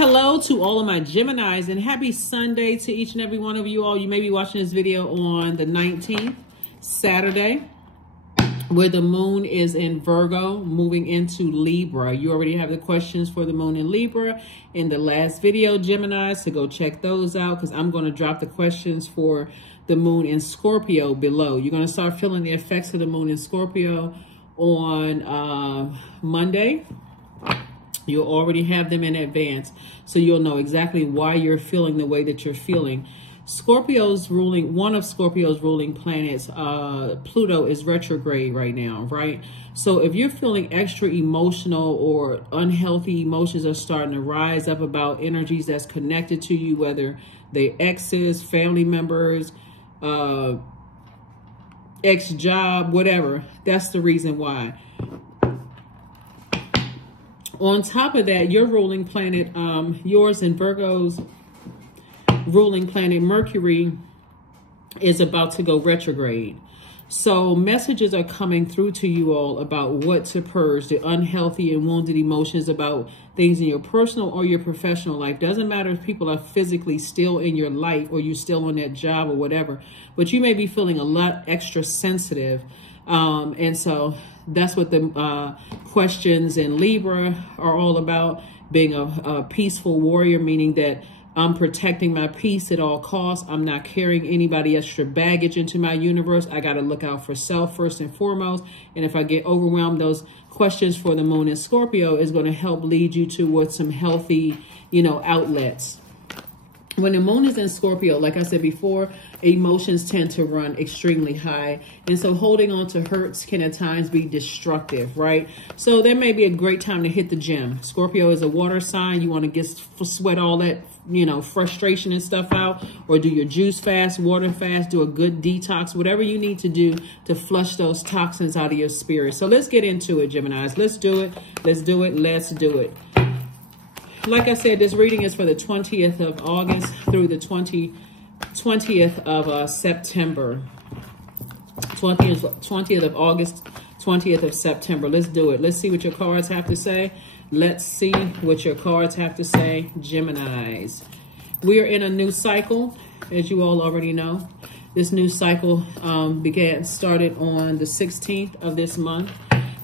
Hello to all of my Geminis and happy Sunday to each and every one of you all. You may be watching this video on the 19th, Saturday, where the moon is in Virgo, moving into Libra. You already have the questions for the moon in Libra in the last video, Geminis, so go check those out because I'm going to drop the questions for the moon in Scorpio below. You're going to start feeling the effects of the moon in Scorpio on Monday. You'll already have them in advance, so you'll know exactly why you're feeling the way that you're feeling. One of Scorpio's ruling planets, Pluto, is retrograde right now, right? So if you're feeling extra emotional or unhealthy emotions are starting to rise up about energies that's connected to you, whether they exes, family members, ex-job, whatever, that's the reason why. On top of that, your ruling planet, yours and Virgo's ruling planet, Mercury, is about to go retrograde. So messages are coming through to you all about what to purge, the unhealthy and wounded emotions about things in your personal or your professional life. Doesn't matter if people are physically still in your life or you're still on that job or whatever, but you may be feeling a lot extra sensitive. And so that's what the questions in Libra are all about, being a peaceful warrior, meaning that I'm protecting my peace at all costs. I'm not carrying anybody extra baggage into my universe. I got to look out for self first and foremost. And if I get overwhelmed, those questions for the moon in Scorpio is going to help lead you towards some healthy, outlets. When the moon is in Scorpio, like I said before, emotions tend to run extremely high. And so holding on to hurts can at times be destructive, right? So there may be a great time to hit the gym. Scorpio is a water sign. You want to sweat all that, frustration and stuff out, or do your juice fast, water fast, do a good detox, whatever you need to do to flush those toxins out of your spirit. So let's get into it, Geminis. Let's do it. Let's do it. Let's do it. Like I said, this reading is for the 20th of August through the 20th of September. 20th of August, 20th of September. Let's do it. Let's see what your cards have to say. Let's see what your cards have to say, Geminis. We are in a new cycle, as you all already know. This new cycle started on the 16th of this month.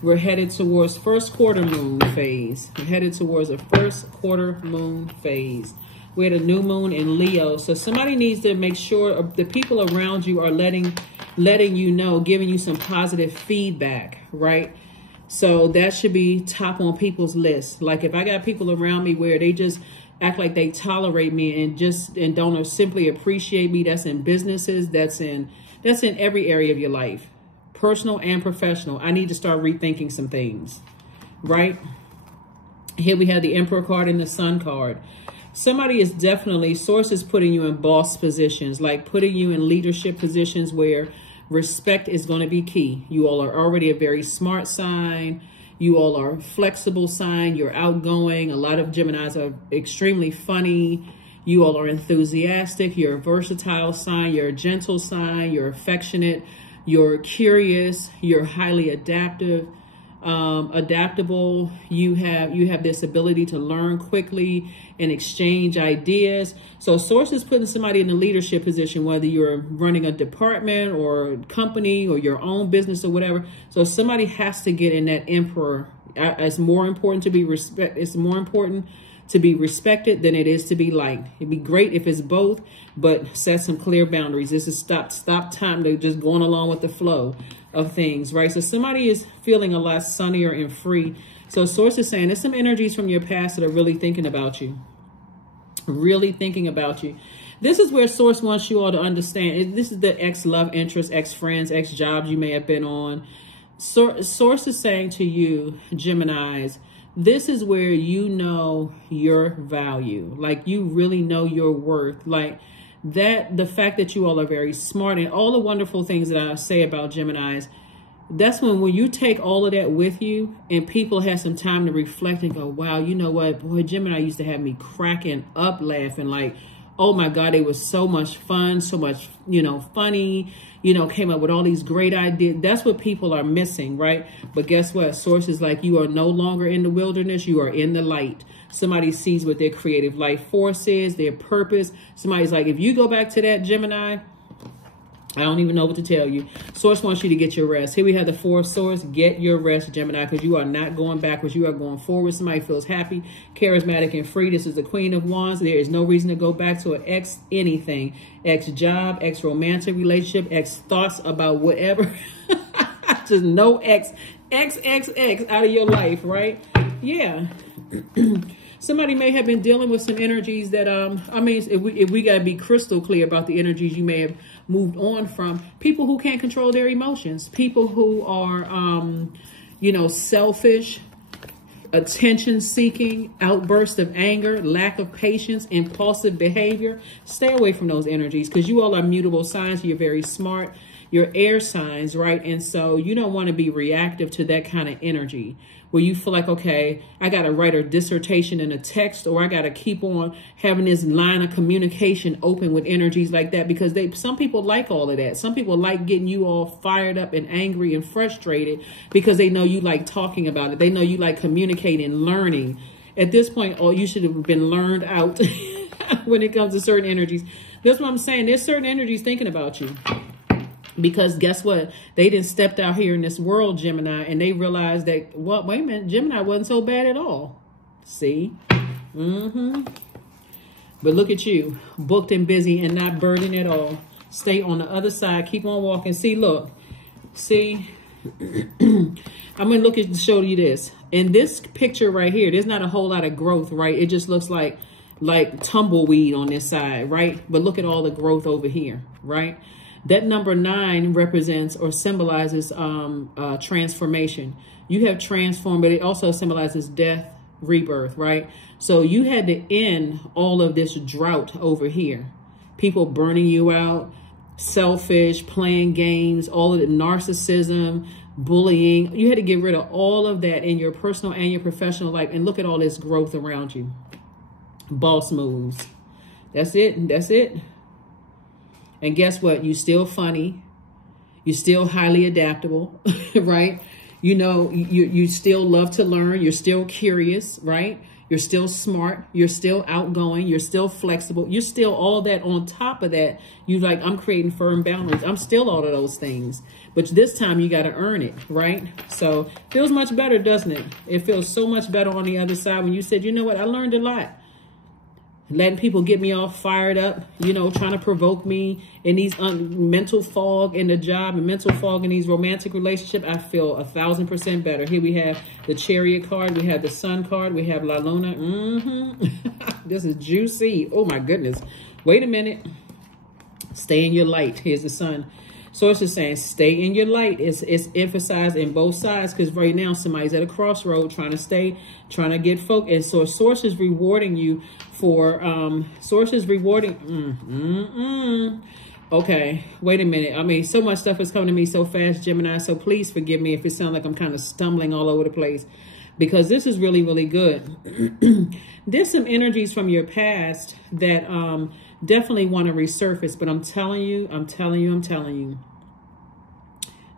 We're headed towards first quarter moon phase. We're headed towards a first quarter moon phase. We had a new moon in Leo. So somebody needs to make sure the people around you are letting you know, giving you some positive feedback, right? So that should be top on people's list. Like if I got people around me where they just act like they tolerate me and don't simply appreciate me, that's in businesses, that's in every area of your life. Personal and professional. I need to start rethinking some things, right? Here we have the Emperor card and the Sun card. Somebody is definitely, source is putting you in boss positions, like putting you in leadership positions where respect is going to be key. You all are already a very smart sign. You all are a flexible sign. You're outgoing. A lot of Geminis are extremely funny. You all are enthusiastic. You're a versatile sign. You're a gentle sign. You're affectionate. You're curious, you're highly adaptable. You have this ability to learn quickly and exchange ideas. So source is putting somebody in a leadership position, whether you're running a department or a company or your own business or whatever. So somebody has to get in that Emperor. It's more important to be respected than it is to be liked. It'd be great if it's both, but set some clear boundaries. This is stop time to just going along with the flow of things, right? So somebody is feeling a lot sunnier and free. So source is saying there's some energies from your past that are really thinking about you. Really thinking about you. This is where source wants you all to understand. This is the ex-love interest, ex-friends, ex-jobs you may have been on. Source is saying to you, Geminis, this is where you know your value. Like you really know your worth. Like that, the fact that you all are very smart and all the wonderful things that I say about Geminis, that's when you take all of that with you and people have some time to reflect and go, wow, you know what? Boy, Gemini used to have me cracking up laughing like, oh my God, it was so much fun, so much, funny, came up with all these great ideas. That's what people are missing, right? But guess what? Sources like you are no longer in the wilderness. You are in the light. Somebody sees what their creative life force is, their purpose. Somebody's like, if you go back to that, Gemini, I don't even know what to tell you. Source wants you to get your rest. Here we have the Four of Swords. Get your rest, Gemini, because you are not going backwards. You are going forward. Somebody feels happy, charismatic, and free. This is the Queen of Wands. There is no reason to go back to an ex anything. Ex job, ex romantic relationship, ex thoughts about whatever. Just no ex out of your life, right? Yeah. Somebody may have been dealing with some energies that, I mean, if we got to be crystal clear about the energies you may have moved on from, people who can't control their emotions, people who are, you know, selfish, attention seeking, outbursts of anger, lack of patience, impulsive behavior. Stay away from those energies, because you all are mutable signs. You're very smart. You're air signs, right? And so you don't want to be reactive to that kind of energy where you feel like, okay, I got to write a dissertation in a text, or I got to keep on having this line of communication open with energies like that, because some people like all of that. Some people like getting you all fired up and angry and frustrated because they know you like talking about it. They know you like communicating, learning. At this point, oh, you should have been learned out when it comes to certain energies. That's what I'm saying. There's certain energies thinking about you. Because guess what? They didn't stepped out here in this world, Gemini, and they realized that, well, wait a minute, Gemini wasn't so bad at all. See? But look at you, booked and busy and not burdened at all. Stay on the other side. Keep on walking. See, look. See? I'm going to show you this. In this picture right here, there's not a whole lot of growth, right? It just looks like tumbleweed on this side, right? But look at all the growth over here, right? That number 9 represents or symbolizes transformation. You have transformed, but it also symbolizes death, rebirth, right? So you had to end all of this drought over here. People burning you out, selfish, playing games, all of the narcissism, bullying. You had to get rid of all of that in your personal and your professional life. And look at all this growth around you. Boss moves. That's it. That's it. And guess what? You still funny. You're still highly adaptable, right? You know, you still love to learn. You're still curious, right? You're still smart. You're still outgoing. You're still flexible. You're still all that. On top of that, you like, I'm creating firm boundaries. I'm still all of those things. But this time you got to earn it, right? So it feels much better, doesn't it? It feels so much better on the other side when you said, you know what? I learned a lot. Letting people get me all fired up, you know, trying to provoke me in these mental fog in the job and mental fog in these romantic relationships. I feel 1,000% better. Here we have the Chariot card. We have the Sun card. We have La Luna. This is juicy. Oh, my goodness. Wait a minute. Stay in your light. Here's the Sun. Source is saying stay in your light. It's emphasized in both sides, because right now somebody's at a crossroad trying to get focused. And so Source is rewarding you for, Okay, wait a minute. I mean, so much stuff is coming to me so fast, Gemini. So please forgive me if it sounds like I'm kind of stumbling all over the place, because this is really, really good. There's some energies from your past that definitely want to resurface, but I'm telling you,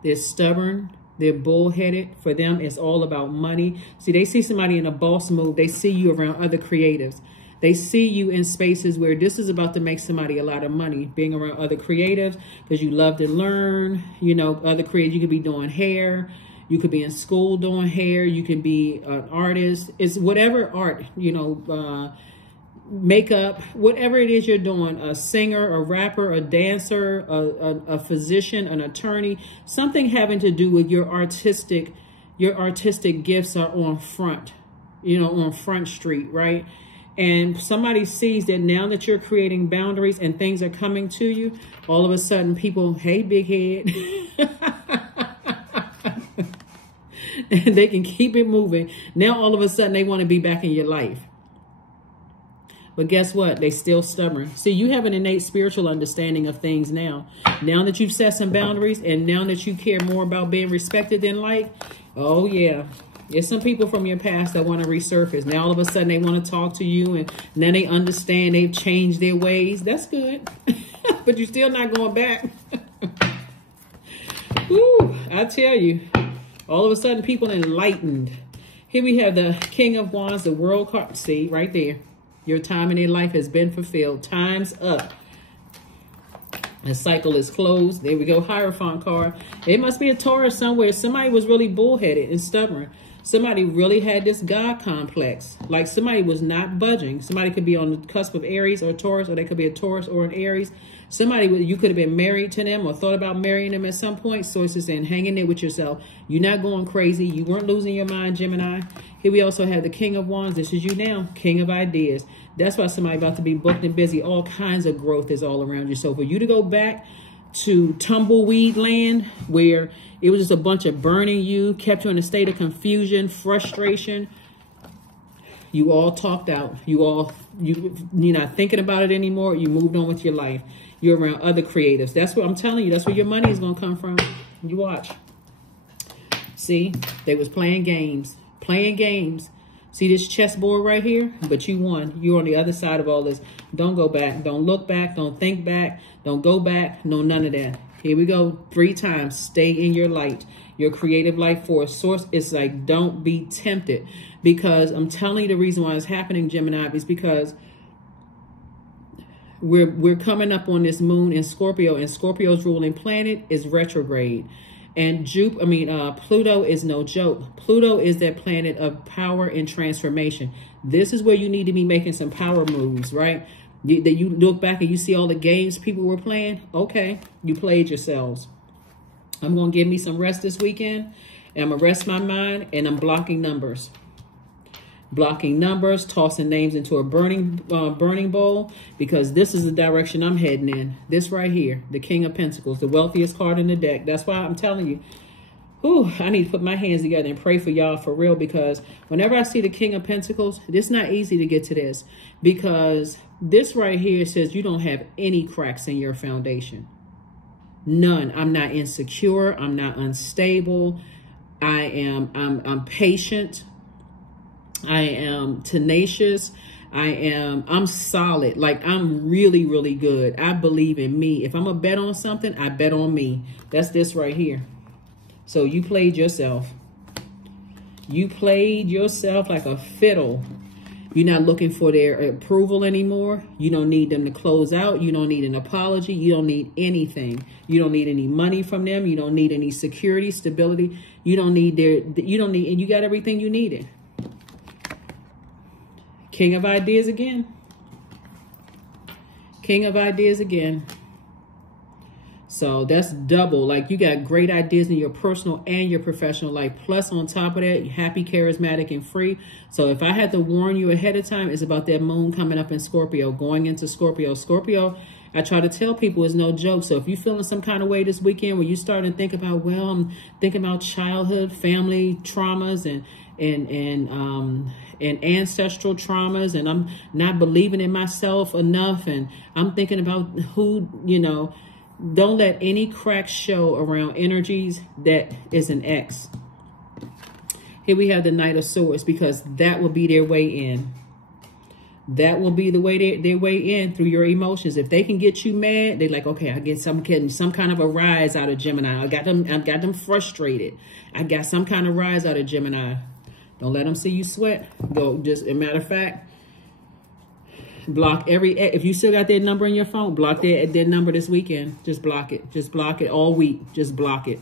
they're stubborn, they're bullheaded. For them, it's all about money. See, they see somebody in a boss move. They see you around other creatives. They see you in spaces where this is about to make somebody a lot of money, being around other creatives, because you love to learn. You know, other creatives, you could be doing hair. You could be in school doing hair. You can be an artist. It's whatever art, you know, makeup, whatever it is you're doing, a singer, a rapper, a dancer, a physician, an attorney, something having to do with your artistic gifts are on front, you know, on Front Street, right? And somebody sees that now that you're creating boundaries and things are coming to you, all of a sudden people, hey, big head. And they can keep it moving. Now all of a sudden they want to be back in your life. But guess what? They still stubborn. See, you have an innate spiritual understanding of things now. Now that you've set some boundaries and now that you care more about being respected than liked, oh yeah. There's some people from your past that want to resurface. Now all of a sudden they want to talk to you, and now they understand they've changed their ways. That's good. But you're still not going back. Woo, I tell you, all of a sudden people enlightened. Here we have the King of Wands, the World card. See, right there. Your time in your life has been fulfilled. Time's up. The cycle is closed. There we go. Hierophant card. It must be a Taurus somewhere. Somebody was really bullheaded and stubborn. Somebody really had this God complex. Like somebody was not budging. Somebody could be on the cusp of Aries or Taurus, or they could be a Taurus or an Aries. Somebody, you could have been married to them or thought about marrying them at some point. Sources saying, hang in there with yourself. You're not going crazy. You weren't losing your mind, Gemini. Here we also have the King of Wands. This is you now, King of Ideas. That's why somebody about to be booked and busy. All kinds of growth is all around you. So for you to go back to tumbleweed land where it was just a bunch of burning you, kept you in a state of confusion, frustration, you all talked out. You're not thinking about it anymore. You moved on with your life. You're around other creatives. That's what I'm telling you. That's where your money is going to come from. You watch. See, they was playing games. Playing games. See this chessboard right here? But you won. You're on the other side of all this. Don't go back. Don't look back. Don't think back. Don't go back. No, none of that. Here we go. 3 times. Stay in your light. Your creative life force. Source is like, don't be tempted. Because I'm telling you the reason why it's happening, Gemini, is because we're coming up on this moon in Scorpio, and Scorpio's ruling planet is retrograde. And Pluto is no joke. Pluto is that planet of power and transformation. This is where you need to be making some power moves, right? That you look back and you see all the games people were playing. Okay, you played yourselves. I'm going to give me some rest this weekend. And I'm going to rest my mind, and I'm blocking numbers. Blocking numbers, tossing names into a burning bowl, because this is the direction I'm heading in. This right here, the King of Pentacles, the wealthiest card in the deck. That's why I'm telling you, I need to put my hands together and pray for y'all for real, because whenever I see the King of Pentacles, it's not easy to get to this, because this right here says you don't have any cracks in your foundation. None. I'm not insecure. I'm not unstable. I'm patient. I am tenacious. I'm solid. Like, I'm really, really good. I believe in me. If I'm going to bet on something, I bet on me. That's this right here. So you played yourself. You played yourself like a fiddle. You're not looking for their approval anymore. You don't need them to close out. You don't need an apology. You don't need anything. You don't need any money from them. You don't need any security, stability. You don't need and you got everything you needed. King of Ideas again. King of Ideas again. So that's double. Like, you got great ideas in your personal and your professional life. Plus, on top of that, you're happy, charismatic, and free. So if I had to warn you ahead of time, it's about that moon coming up in Scorpio, going into Scorpio. Scorpio, I try to tell people, is no joke. So if you're feeling some kind of way this weekend where you starting to think about, well, I'm thinking about childhood, family traumas, and ancestral traumas, and I'm not believing in myself enough, and I'm thinking about who, don't let any cracks show around energies that is an X. Here we have the Knight of Swords, because that will be their way in. That will be the way their way in through your emotions. If they can get you mad, they're like, okay, I get some kind of a rise out of Gemini. I got them frustrated. I got some kind of rise out of Gemini. Don't let them see you sweat. Just a matter of fact, block if you still got their number in your phone, block their number this weekend. Just block it. Just block it all week. Just block it.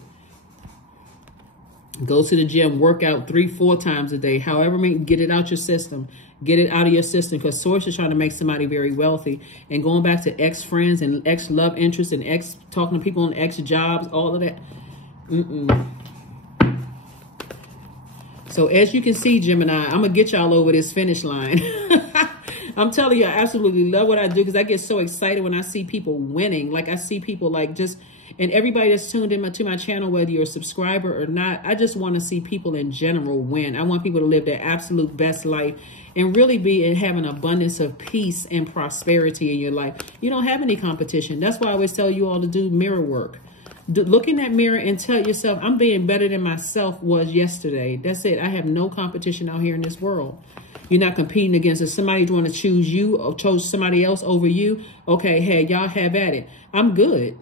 Go to the gym, work out 3-4 times a day. However, get it out your system. Get it out of your system, because Source is trying to make somebody very wealthy. And going back to ex-friends and ex-love interests and talking to people on ex-jobs, all of that. So as you can see, Gemini, I'm going to get y'all over this finish line. I'm telling you, I absolutely love what I do, because I get so excited when I see people winning. Like, I see people and everybody that's tuned in to my channel, whether you're a subscriber or not, I just want to see people in general win. I want people to live their absolute best life and really have an abundance of peace and prosperity in your life. You don't have any competition. That's why I always tell you all to do mirror work. Look in that mirror and tell yourself, I'm being better than myself was yesterday. That's it. I have no competition out here in this world. You're not competing against it. Somebody's want to choose you or chose somebody else over you. Okay, hey, y'all have at it. I'm good.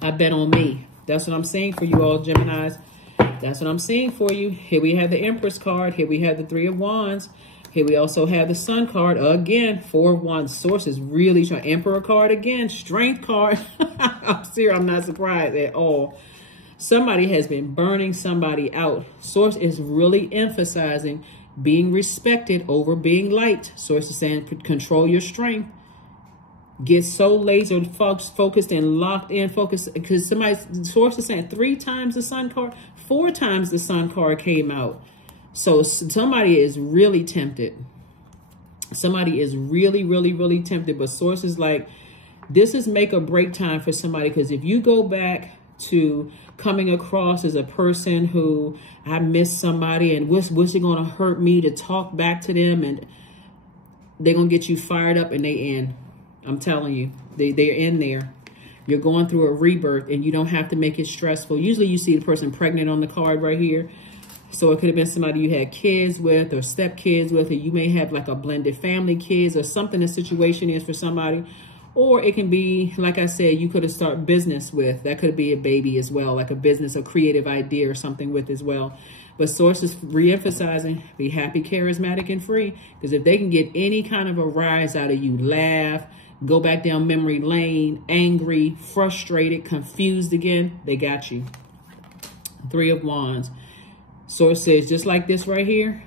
I bet on me. That's what I'm saying for you all, Geminis. That's what I'm seeing for you. Here we have the Empress card. Here we have the Three of Wands. Here we also have the Sun card. Again, Four of Wands. Source is really trying. Emperor card again. Strength card. I'm serious. I'm not surprised at all. Somebody has been burning somebody out. Source is really emphasizing being respected over being liked. Source is saying control your strength. Get so laser focused and locked in focus, because Source is saying 3 times the Sun card, 4 times the Sun card came out. So somebody is really tempted. Somebody is really, really, really tempted. But Source is like, this is make or break time for somebody. Because if you go back to coming across as a person who, I miss somebody and what's it going to hurt me to talk back to them, and they're going to get you fired up and they in. I'm telling you, they're in there. You're going through a rebirth and you don't have to make it stressful. Usually you see the person pregnant on the card right here. So it could have been somebody you had kids with or stepkids with, or you may have like a blended family kids or something the situation is for somebody. Or it can be, like I said, you could have started business with. That could be a baby as well, like a business, a creative idea or something with as well. But Source is re-emphasizing, be happy, charismatic, and free. Because if they can get any kind of a rise out of you, laugh, go back down memory lane, angry, frustrated, confused again, they got you. Three of Wands. Source says, just like this right here,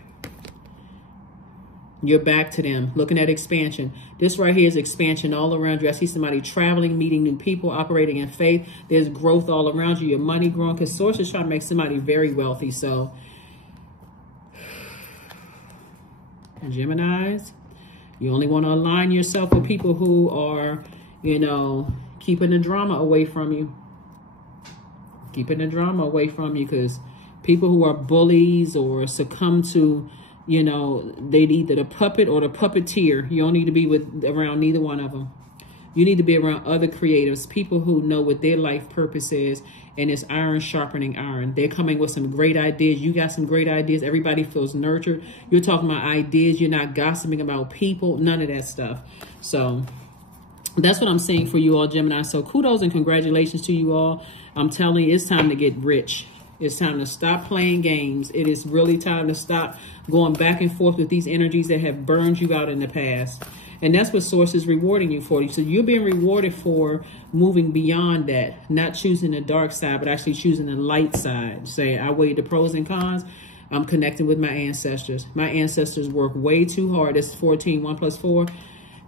you're back to them. Looking at expansion. This right here is expansion all around you. I see somebody traveling, meeting new people, operating in faith. There's growth all around you. Your money growing, because Source is trying to make somebody very wealthy. So, Geminis, you only want to align yourself with people who are, you know, keeping the drama away from you. Keeping the drama away from you, because people who are bullies or succumb to, you know, they either the puppet or the puppeteer. You don't need to be around neither one of them. You need to be around other creatives, people who know what their life purpose is, and it's iron sharpening iron. They're coming with some great ideas. You got some great ideas. Everybody feels nurtured. You're talking about ideas. You're not gossiping about people. None of that stuff. So that's what I'm saying for you all, Gemini. So kudos and congratulations to you all. I'm telling you, it's time to get rich. It's time to stop playing games. It is really time to stop going back and forth with these energies that have burned you out in the past. And that's what Source is rewarding you for. So you're being rewarded for moving beyond that, not choosing the dark side, but actually choosing the light side. Saying, I weighed the pros and cons. I'm connecting with my ancestors. My ancestors work way too hard. That's 14, 1 plus 4.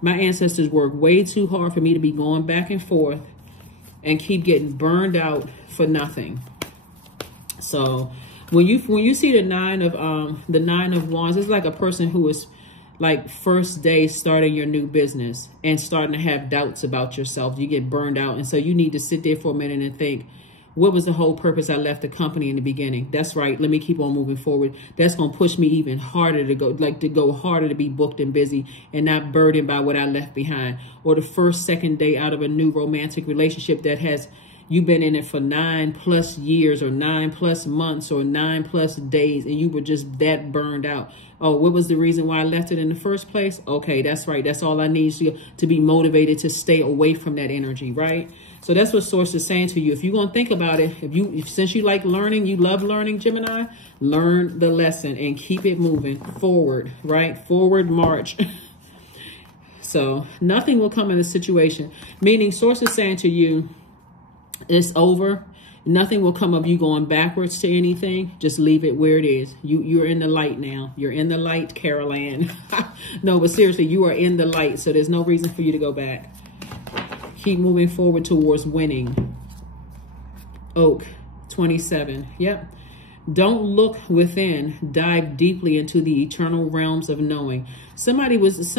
My ancestors work way too hard for me to be going back and forth and keep getting burned out for nothing. So when you see the nine of Wands, it's like a person who is like first day starting your new business and starting to have doubts about yourself. You get burned out. And so you need to sit there for a minute and think, what was the whole purpose I left the company in the beginning? That's right. Let me keep on moving forward. That's going to push me even harder to go harder to be booked and busy and not burdened by what I left behind. Or the first, second day out of a new romantic relationship that has you've been in it for 9+ years or 9+ months or 9+ days, and you were just that burned out. Oh, what was the reason why I left it in the first place? Okay, that's right. That's all I need to be motivated to stay away from that energy, right? So that's what Source is saying to you. If you're going to think about it, since you like learning, you love learning, Gemini, learn the lesson and keep it moving forward, right? Forward march. So nothing will come in the situation, meaning Source is saying to you, it's over. Nothing will come of you going backwards to anything. Just leave it where it is. You're in the light now. You're in the light, Carol Ann. No, but seriously, you are in the light. So there's no reason for you to go back. Keep moving forward towards winning. Oak, 27. Yep. Don't look within. Dive deeply into the eternal realms of knowing. Somebody was,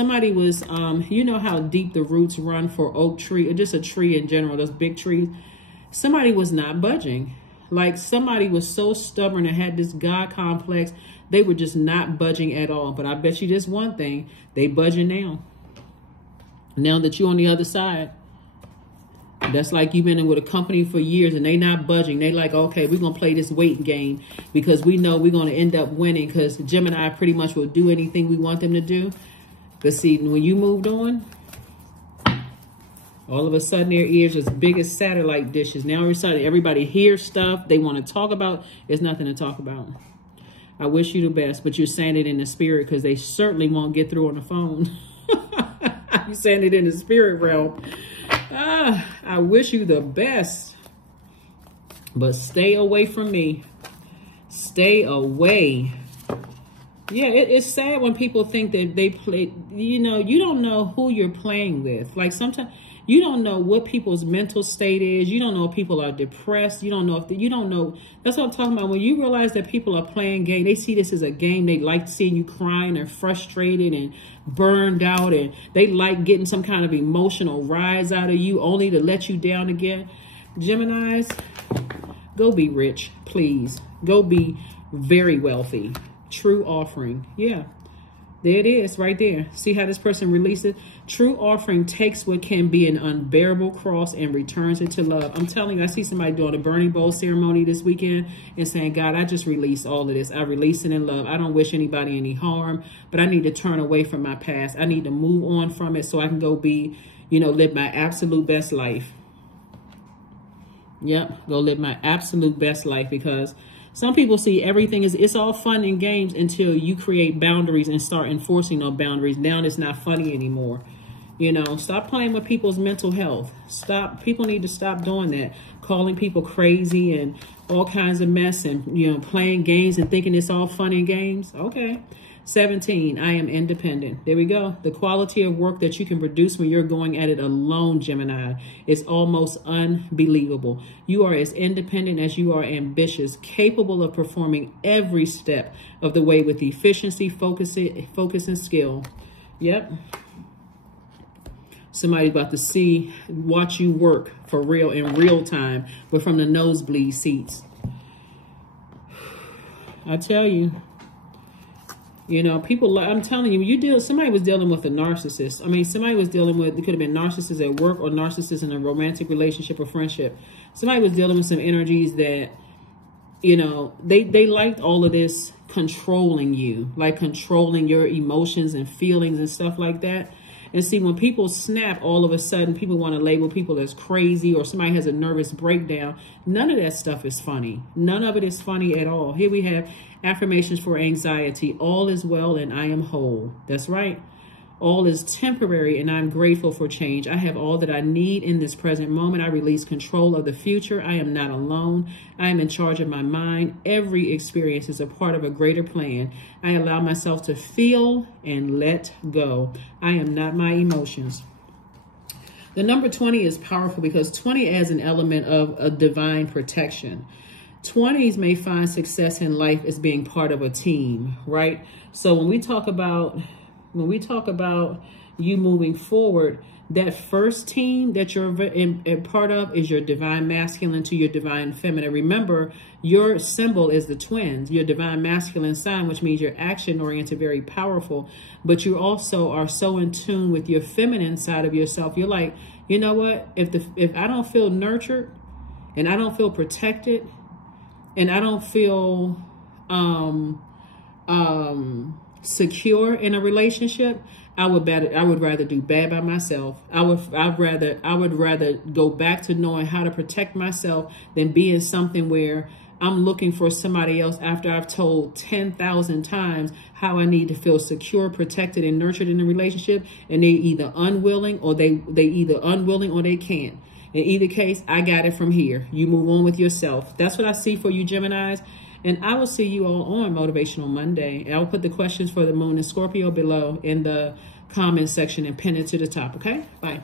you know how deep the roots run for oak tree, or just a tree in general, those big trees. Somebody was not budging. Like somebody was so stubborn and had this God complex. They were just not budging at all. But I bet you this one thing, they budging now. Now that you're on the other side. That's like you've been in with a company for years and they not budging. They like, okay, we're going to play this waiting game because we know we're going to end up winning, because Gemini pretty much will do anything we want them to do. But see, when you moved on, All of a sudden, their ears as big as satellite dishes. Now, all of a sudden, everybody hears stuff they want to talk about. There's nothing to talk about. I wish you the best, but you're saying it in the spirit because they certainly won't get through on the phone. You're saying it in the spirit realm. I wish you the best, but stay away from me. Stay away. Yeah, it's sad when people think that they play, you know, you don't know who you're playing with. Like sometimes you don't know what people's mental state is. You don't know if people are depressed. You don't know if you don't know. That's what I'm talking about. When you realize that people are playing game, they see this as a game. They like seeing you crying and frustrated and burned out, and they like getting some kind of emotional rise out of you only to let you down again. Geminis, go be rich, please. Go be very wealthy. True offering. Yeah. There it is right there. See how this person releases? True offering takes what can be an unbearable cross and returns it to love. I'm telling you, I see somebody doing a burning bowl ceremony this weekend and saying, God, I just release all of this. I release it in love. I don't wish anybody any harm, but I need to turn away from my past. I need to move on from it so I can go be, you know, live my absolute best life. Yep, go live my absolute best life, because some people see everything it's all fun and games until you create boundaries and start enforcing those boundaries. Now it's not funny anymore. You know, stop playing with people's mental health. Stop. People need to stop doing that. Calling people crazy and all kinds of mess and, you know, playing games and thinking it's all fun and games. Okay. 17, I am independent. There we go. The quality of work that you can produce when you're going at it alone, Gemini, is almost unbelievable. You are as independent as you are ambitious, capable of performing every step of the way with efficiency, focus, and skill. Yep. Somebody's about to watch you work for real in real time, but from the nosebleed seats. I tell you. You know, people, I'm telling you, somebody was dealing with a narcissist. I mean, somebody was dealing with, it could have been narcissist at work or narcissist in a romantic relationship or friendship. Somebody was dealing with some energies that, you know, they liked all of this controlling you, like controlling your emotions and feelings and stuff like that. And see, when people snap, all of a sudden, people want to label people as crazy, or somebody has a nervous breakdown. None of that stuff is funny. None of it is funny at all. Here we have affirmations for anxiety. All is well and I am whole. That's right. All is temporary and I'm grateful for change. I have all that I need in this present moment. I release control of the future. I am not alone. I am in charge of my mind. Every experience is a part of a greater plan. I allow myself to feel and let go. I am not my emotions. The number 20 is powerful because 20 adds an element of a divine protection. 20s may find success in life as being part of a team, right? So when we talk about you moving forward, that first team that you're a part of is your divine masculine to your divine feminine. Remember, your symbol is the twins, your divine masculine sign, which means you're action-oriented, very powerful, but you also are so in tune with your feminine side of yourself. You're like, you know what? If I don't feel nurtured and I don't feel protected and I don't feel secure in a relationship, I would rather do bad by myself. I would rather go back to knowing how to protect myself than be in something where I'm looking for somebody else after I've told 10,000 times how I need to feel secure, protected, and nurtured in a relationship, and they either unwilling or they can't. In either case, I got it from here. You move on with yourself. That's what I see for you, Geminis. And I will see you all on Motivational Monday. And I'll put the questions for the moon and Scorpio below in the comment section and pin it to the top. Okay? Bye.